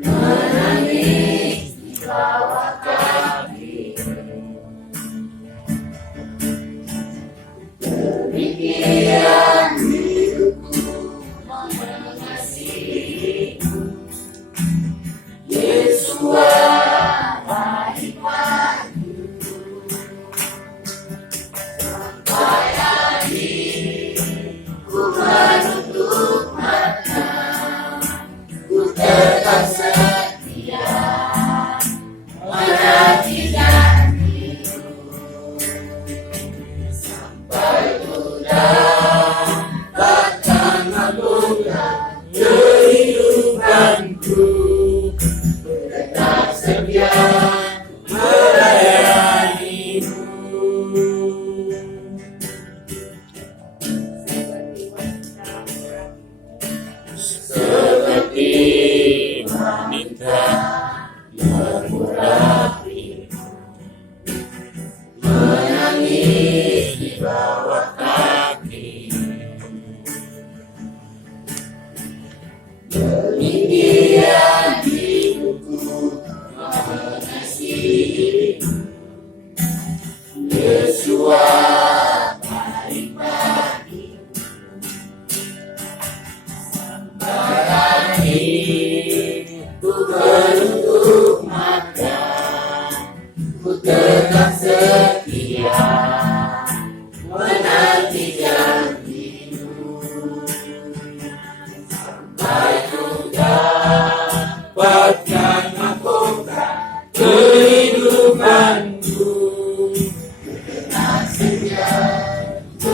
menangis di bawah kaki. Demikian hidupku mengasihimu, Yesus baik bagiku. Sampai akhir ku menutup mata, ku tetap setia menantikan sampai bulan batang bulan kehidupanku, tetap setia melayanimu. Seperti wanita yang murah